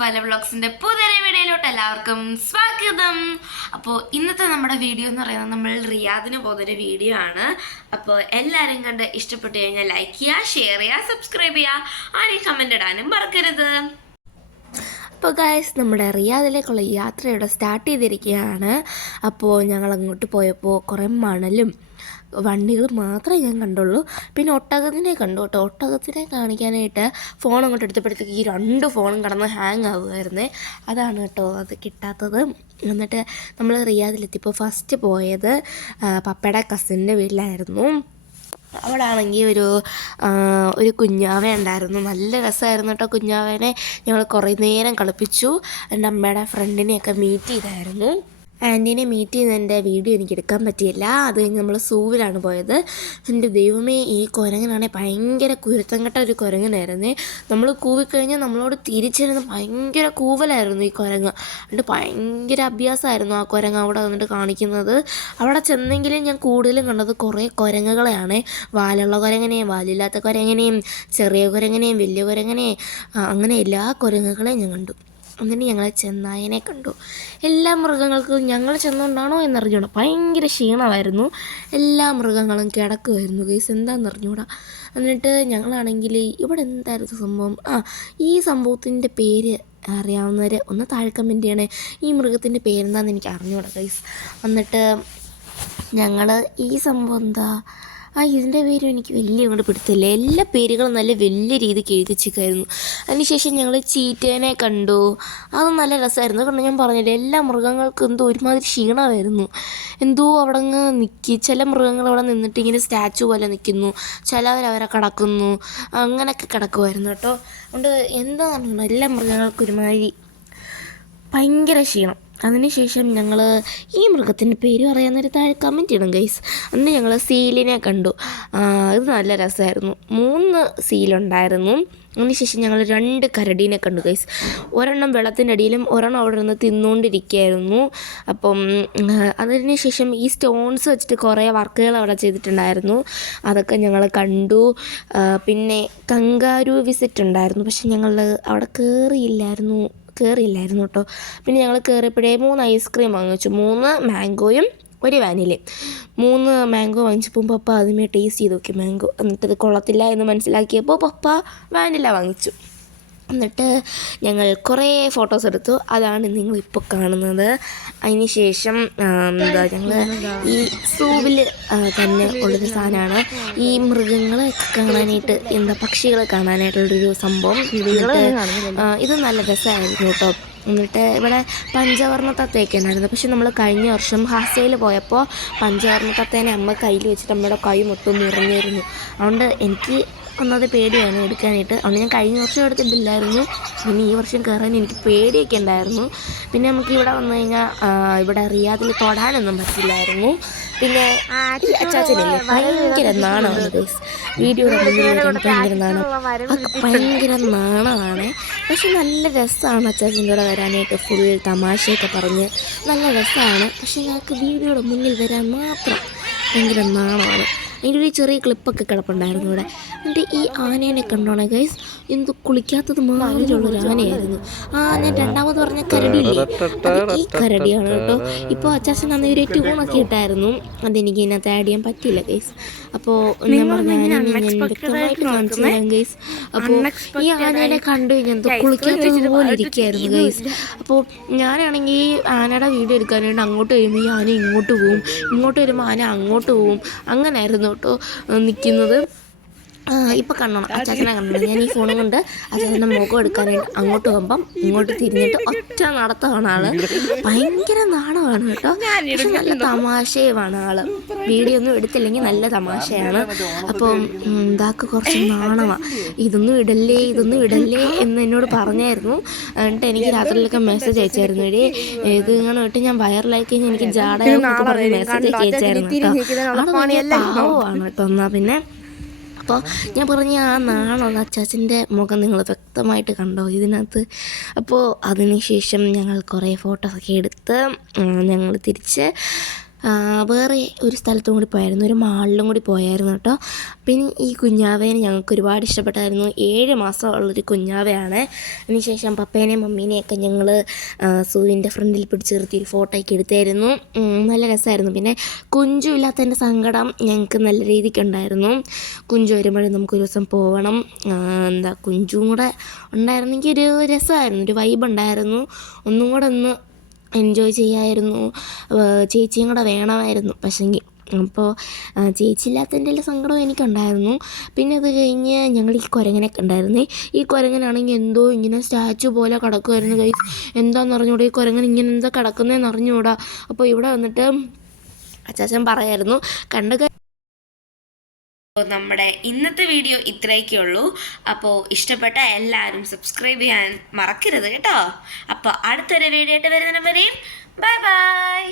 പല വ്ളോഗ്സിൻ്റെ പുതിയ വീഡിയോയിലോട്ട് എല്ലാവർക്കും സ്വാഗതം. അപ്പോൾ ഇന്നത്തെ നമ്മുടെ വീഡിയോ എന്ന് പറയുന്നത് നമ്മൾ റിയാദിന് പോകുന്നൊരു വീഡിയോ ആണ്. അപ്പോൾ എല്ലാവരും കണ്ട് ഇഷ്ടപ്പെട്ട് കഴിഞ്ഞാൽ ലൈക്ക് ചെയ്യുക, ഷെയർ ചെയ്യുക, സബ്സ്ക്രൈബ് ചെയ്യുക, ആരെയും കമൻ്റ് ഇടാനും മറക്കരുത്. അപ്പോൾ ഗായ്സ്, നമ്മുടെ റിയാദിലേക്കുള്ള യാത്രയുടെ സ്റ്റാർട്ട് ചെയ്തിരിക്കുകയാണ്. അപ്പോൾ ഞങ്ങൾ അങ്ങോട്ട് പോയപ്പോൾ കുറേ മണലും വണ്ടികൾ മാത്രമേ ഞാൻ കണ്ടുള്ളൂ. പിന്നെ ഒട്ടകത്തിനെ കണ്ടു കേട്ടോ. ഒട്ടകത്തിനെ കാണിക്കാനായിട്ട് ഫോൺ അങ്ങോട്ട് എടുത്തപ്പോഴത്തേക്ക് ഈ 2 ഫോണും കിടന്ന് ഹാങ് ആവുമായിരുന്നേ. അതാണ് കേട്ടോ അത് കിട്ടാത്തത്. എന്നിട്ട് നമ്മൾ റിയാദിലെത്തിയപ്പോൾ ഫസ്റ്റ് പോയത് പപ്പയുടെ കസിൻ്റെ വീട്ടിലായിരുന്നു. അവിടെ ആണെങ്കിൽ ഒരു കുഞ്ഞാവ ഉണ്ടായിരുന്നു. നല്ല രസമായിരുന്നു കേട്ടോ. കുഞ്ഞാവേനെ ഞങ്ങൾ കുറേ നേരം കളിപ്പിച്ചു. എൻ്റെ അമ്മയുടെ ഫ്രണ്ടിനെയൊക്കെ മീറ്റ് ചെയ്തായിരുന്നു. ആൻറ്റീനെ മീറ്റ് ചെയ്യുന്നതിൻ്റെ വീഡിയോ എനിക്ക് എടുക്കാൻ പറ്റിയില്ല. അത് കഴിഞ്ഞ് നമ്മൾ സൂവിലാണ് പോയത്. എൻ്റെ ദൈവമേ, ഈ കുരങ്ങനാണെങ്കിൽ ഭയങ്കര കുരുത്തം കെട്ട ഒരു കുരങ്ങനായിരുന്നേ. നമ്മൾ കൂവിക്കഴിഞ്ഞാൽ നമ്മളോട് തിരിച്ചിരുന്ന് ഭയങ്കര കൂവലായിരുന്നു ഈ കുരങ്ങ്. എന്നിട്ട് ഭയങ്കര അഭ്യാസമായിരുന്നു ആ കുരങ്ങ് അവിടെ വന്നിട്ട് കാണിക്കുന്നത്. അവിടെ ചെന്നെങ്കിലും ഞാൻ കൂടുതലും കണ്ടത് കുറേ കുരങ്ങുകളെയാണ്. വാലുള്ള കുരങ്ങനെയും വാലില്ലാത്ത കുരങ്ങനെയും ചെറിയ കുരങ്ങനെയും വലിയ കുരങ്ങനെയും അങ്ങനെ എല്ലാ കുരങ്ങുകളെയും ഞാൻ കണ്ടു. എന്നിട്ട് ഞങ്ങൾ ചെന്നായനെ കണ്ടു. എല്ലാ മൃഗങ്ങൾക്കും ഞങ്ങൾ ചെന്നുകൊണ്ടാണോ എന്നറിഞ്ഞൂടാ, ഭയങ്കര ക്ഷീണമായിരുന്നു. എല്ലാ മൃഗങ്ങളും കിടക്കുമായിരുന്നു ഗൈസ്, എന്താണെന്ന് അറിഞ്ഞൂടാ. എന്നിട്ട് ഞങ്ങളാണെങ്കിൽ ഇവിടെ എന്തായിരുന്നു സംഭവം, ഈ സംഭവത്തിൻ്റെ പേര് അറിയാവുന്നവർ ഒന്ന് താഴെ കമൻറ്റ് ചെയ്യണേ. ഈ മൃഗത്തിൻ്റെ പേരെന്താണെന്ന് എനിക്ക് അറിഞ്ഞൂടാ ഗൈസ്. എന്നിട്ട് ഞങ്ങൾ ഈ സംഭവം എന്താ, ഇതിൻ്റെ പേരും എനിക്ക് വലിയ അങ്ങോട്ട് പിടുത്തില്ല. എല്ലാ പേരുകളും നല്ല വലിയ രീതിക്ക് എഴുതിച്ചിരിക്കുമായിരുന്നു. അതിനുശേഷം ഞങ്ങൾ ചീറ്റേനെ കണ്ടു. അത് നല്ല രസമായിരുന്നു. കാരണം ഞാൻ പറഞ്ഞില്ലേ, എല്ലാ മൃഗങ്ങൾക്കും എന്തോ ഒരുമാതിരി ക്ഷീണമായിരുന്നു. എന്തോ അവിടെ അങ്ങ് നിൽക്കി. ചില മൃഗങ്ങൾ അവിടെ നിന്നിട്ട് ഇങ്ങനെ സ്റ്റാച്ചു പോലെ നിൽക്കുന്നു, ചിലവരവരെ കിടക്കുന്നു, അങ്ങനെയൊക്കെ കിടക്കുമായിരുന്നു കേട്ടോ. അതുകൊണ്ട് എന്താണെന്ന് എല്ലാ മൃഗങ്ങൾക്കും ഒരുമാതിരി ഭയങ്കര ക്ഷീണം. അതിനുശേഷം ഞങ്ങൾ ഈ മൃഗത്തിൻ്റെ പേര് പറയാവുന്നൊരു താഴെ കമൻറ്റ് ചെയ്യണം ഗൈസ്. അന്ന് ഞങ്ങൾ സീലിനെ കണ്ടു. ഇത് നല്ല രസമായിരുന്നു. 3 സീലുണ്ടായിരുന്നു. അതിനുശേഷം ഞങ്ങൾ 2 കരടീനെ കണ്ടു ഗൈസ്. ഒരെണ്ണം വെള്ളത്തിൻ്റെ അടിയിലും ഒരെണ്ണം അവിടെ നിന്ന് തിന്നുകൊണ്ടിരിക്കുകയായിരുന്നു. അപ്പം അതിനുശേഷം ഈ സ്റ്റോൺസ് വെച്ചിട്ട് കുറേ വർക്കുകൾ അവിടെ ചെയ്തിട്ടുണ്ടായിരുന്നു. അതൊക്കെ ഞങ്ങൾ കണ്ടു. പിന്നെ കങ്കാരു വിസിറ്റ് ഉണ്ടായിരുന്നു. പക്ഷെ ഞങ്ങൾ അവിടെ കയറിയില്ലായിരുന്നു കേട്ടോ. പിന്നെ ഞങ്ങൾ കയറിയപ്പോഴേ 3 ഐസ്ക്രീം വാങ്ങിച്ചു. 3 മാംഗോയും 1 വാനിലയും. 3 മാംഗോ വാങ്ങിച്ചപ്പോൾ പപ്പ ആദ്യമേ ടേസ്റ്റ് ചെയ്ത് നോക്കി മാംഗോ. എന്നിട്ടത് കൊള്ളത്തില്ല എന്ന് മനസ്സിലാക്കിയപ്പോൾ പപ്പ വാനില വാങ്ങിച്ചു. എന്നിട്ട് ഞങ്ങൾ കുറേ ഫോട്ടോസ് എടുത്തു. അതാണ് നിങ്ങളിപ്പോൾ കാണുന്നത്. അതിന് ശേഷം ഞങ്ങൾ ഈ സൂവിൽ തന്നെ ഉള്ളൊരു സാധനമാണ് ഈ മൃഗങ്ങളെയൊക്കെ കാണാനായിട്ട്, പക്ഷികളെ കാണാനായിട്ടുള്ളൊരു സംഭവം. ഇത് നല്ല രസമായിരുന്നു കേട്ടോ. എന്നിട്ട് ഇവിടെ പഞ്ചവർണ്ണ തത്തയൊക്കെ ഉണ്ടായിരുന്നു. പക്ഷെ നമ്മൾ കഴിഞ്ഞ വർഷം ഹാസയിൽ പോയപ്പോൾ പഞ്ചവർണ്ണ തത്തേനെ അമ്മ കയ്യിൽ വെച്ചിട്ട് അമ്മയുടെ കൈ മൊത്തം മുറിഞ്ഞിരുന്നു. അതുകൊണ്ട് എനിക്ക് ഒന്നത് പേടിയാണ് എടുക്കാനായിട്ട്. അതുകൊണ്ട് ഞാൻ കഴിഞ്ഞ വർഷം എടുത്തിട്ടില്ലായിരുന്നു. പിന്നെ ഈ വർഷം കയറാൻ എനിക്ക് പേടിയൊക്കെ ഉണ്ടായിരുന്നു. പിന്നെ നമുക്ക് ഇവിടെ വന്നു കഴിഞ്ഞാൽ ഇവിടെ റിയാദിൽ തൊടാനൊന്നും പറ്റില്ലായിരുന്നു. പിന്നെ ഈ അച്ചാച്ചനില്ലേ, ഭയങ്കര നാണമാണ് ഗൈസ്. വീഡിയോയുടെ മുന്നിൽ വരാൻ ഭയങ്കര നാണം. ഭയങ്കര നാണമാണ്. പക്ഷെ നല്ല രസമാണ് അച്ചാച്ചൻ്റെ കൂടെ വരാനായിട്ട്. ഫുൾ തമാശയൊക്കെ പറഞ്ഞ് നല്ല രസമാണ്. പക്ഷെ ഞങ്ങൾക്ക് വീഡിയോയുടെ മുന്നിൽ വരാൻ മാത്രം ഭയങ്കര നാണമാണ്. അതിൻ്റെ ഒരു ചെറിയ ക്ലിപ്പൊക്കെ കിടപ്പുണ്ടായിരുന്നു ഇവിടെ. എന്നിട്ട് ഈ ആനേനെ കണ്ടോണേ ഗൈസ്, എന്ത് കുളിക്കാത്തത് മാതിരിയുള്ളൊരു ആനയായിരുന്നു. ഞാൻ രണ്ടാമത് പറഞ്ഞ കരടിയില്ലേ, അത് ഈ കരടിയാണ് കേട്ടോ. ഇപ്പോൾ അച്ചാച്ചൻ അന്ന് ഒരു ട്യൂണൊക്കെ ഇട്ടായിരുന്നു. അതെനിക്ക് ഇതിനകത്ത് ആഡ് ചെയ്യാൻ പറ്റിയില്ല ഗൈസ്. അപ്പോൾ ഞാൻ വ്യക്തമായിട്ട് കാണിച്ചില്ല ഗൈസ്. അപ്പോൾ ഈ ആനേനെ കണ്ടു കഴിഞ്ഞാൽ എന്തോ കുളിക്കാത്തത് പോലെ ഇരിക്കുകയായിരുന്നു ഗൈസ്. അപ്പോൾ ഞാനാണെങ്കിൽ ആനയുടെ വീഡിയോ എടുക്കാനായിട്ട് അങ്ങോട്ട് വരുമ്പോൾ ഈ ആന ഇങ്ങോട്ട് പോവും, ഇങ്ങോട്ട് വരുമ്പോൾ ആന അങ്ങോട്ട് പോവും. അങ്ങനെയായിരുന്നു കേട്ടോ നിൽക്കുന്നത്. ഇപ്പം കണ്ടോണം, അച്ചാച്ചനെ കണ്ടോണം. ഞാൻ ഈ ഫോണും കൊണ്ട് അച്ചാച്ചൻ്റെ മുഖം എടുക്കാനായിട്ട് അങ്ങോട്ട് പോകുമ്പം ഇങ്ങോട്ട് തിരിഞ്ഞിട്ട് ഒറ്റ നടത്തമാണ് ആള്. ഭയങ്കര നാണമാണ് കേട്ടോ. പക്ഷെ നല്ല തമാശയുമാണ് ആള്. വീഡിയോ ഒന്നും എടുത്തില്ലെങ്കിൽ നല്ല തമാശയാണ്. അപ്പം ഇതാക്ക് കുറച്ച് നാണമാണ്. ഇതൊന്നും ഇടല്ലേ എന്ന് എന്നോട് പറഞ്ഞായിരുന്നു. എന്നിട്ട് എനിക്ക് രാത്രിയിലൊക്കെ മെസ്സേജ് അയച്ചായിരുന്നു, ഇത് ഇങ്ങനെ ഇട്ട് ഞാൻ വൈറലായി കഴിഞ്ഞാൽ എനിക്ക് ജാടയൊക്കെ പറഞ്ഞ് മെസ്സേജ് ഒക്കെ അയച്ചായിരുന്നു കേട്ടോ. ആള് പാവമാണ് കേട്ടോ. എന്നാൽ പിന്നെ അപ്പോൾ ഞാൻ പറഞ്ഞ ആ നാണുള്ള അച്ചാച്ചൻ്റെ മുഖം നിങ്ങൾ വ്യക്തമായിട്ട് കണ്ടോ ഇതിനകത്ത്. അപ്പോൾ അതിനുശേഷം ഞങ്ങൾ കുറേ ഫോട്ടോസൊക്കെ എടുത്ത് ഞങ്ങൾ തിരിച്ച് വേറെ ഒരു സ്ഥലത്തും കൂടി പോയായിരുന്നു, ഒരു മാളിലും കൂടി പോയായിരുന്നു കേട്ടോ. പിന്നെ ഈ കുഞ്ഞാവേനെ ഞങ്ങൾക്ക് ഒരുപാട് ഇഷ്ടപ്പെട്ടായിരുന്നു. 7 മാസമുള്ളൊരു കുഞ്ഞാവയാണ്. അതിനുശേഷം പപ്പേനെയും മമ്മീനെയൊക്കെ ഞങ്ങൾ സൂവിൻ്റെ ഫ്രണ്ടിൽ പിടിച്ച് നിർത്തി ഒരു ഫോട്ടോയൊക്കെ എടുത്തായിരുന്നു. നല്ല രസമായിരുന്നു. പിന്നെ കുഞ്ചു ഇല്ലാത്തതിൻ്റെ സങ്കടം ഞങ്ങൾക്ക് നല്ല രീതിക്ക് ഉണ്ടായിരുന്നു. കുഞ്ചു വരുമ്പോഴും നമുക്കൊരു ദിവസം പോകണം, കുഞ്ചും കൂടെ ഉണ്ടായിരുന്നെങ്കിൽ ഒരു രസമായിരുന്നു, ഒരു വൈബ് ഉണ്ടായിരുന്നു, ഒന്നും കൂടെ ഒന്ന് എൻജോയ് ചെയ്യാമായിരുന്നു. ചേച്ചിയും കൂടെ വേണമായിരുന്നു. പക്ഷെങ്കിൽ അപ്പോൾ ചേച്ചിയില്ലാത്തതിൻ്റെ സങ്കടം എനിക്കുണ്ടായിരുന്നു. പിന്നെ അത് കഴിഞ്ഞ് ഞങ്ങൾ ഈ കുരങ്ങനൊക്കെ ഉണ്ടായിരുന്നേ. ഈ കുരങ്ങനാണെങ്കിൽ എന്തോ ഇങ്ങനെ സ്റ്റാച്ചു പോലെ കിടക്കുമായിരുന്നു. ഗൈസ്, എന്താണെന്ന് അറിഞ്ഞുകൂടാ, ഈ കുരങ്ങൻ ഇങ്ങനെ എന്താ കിടക്കുന്നതെന്ന് അറിഞ്ഞുകൂടാ. അപ്പോൾ ഇവിടെ വന്നിട്ട് അച്ചാച്ചൻ പറയായിരുന്നു കണ്ടു. അപ്പോൾ നമ്മുടെ ഇന്നത്തെ വീഡിയോ ഇത്രയൊക്കെ ഉള്ളൂ. അപ്പോൾ ഇഷ്ടപ്പെട്ട എല്ലാവരും സബ്സ്ക്രൈബ് ചെയ്യാൻ മറക്കരുത് കേട്ടോ. അപ്പോൾ അടുത്തൊരു വീഡിയോ ആയിട്ട് വരുന്നവരെയും ബൈ ബൈ.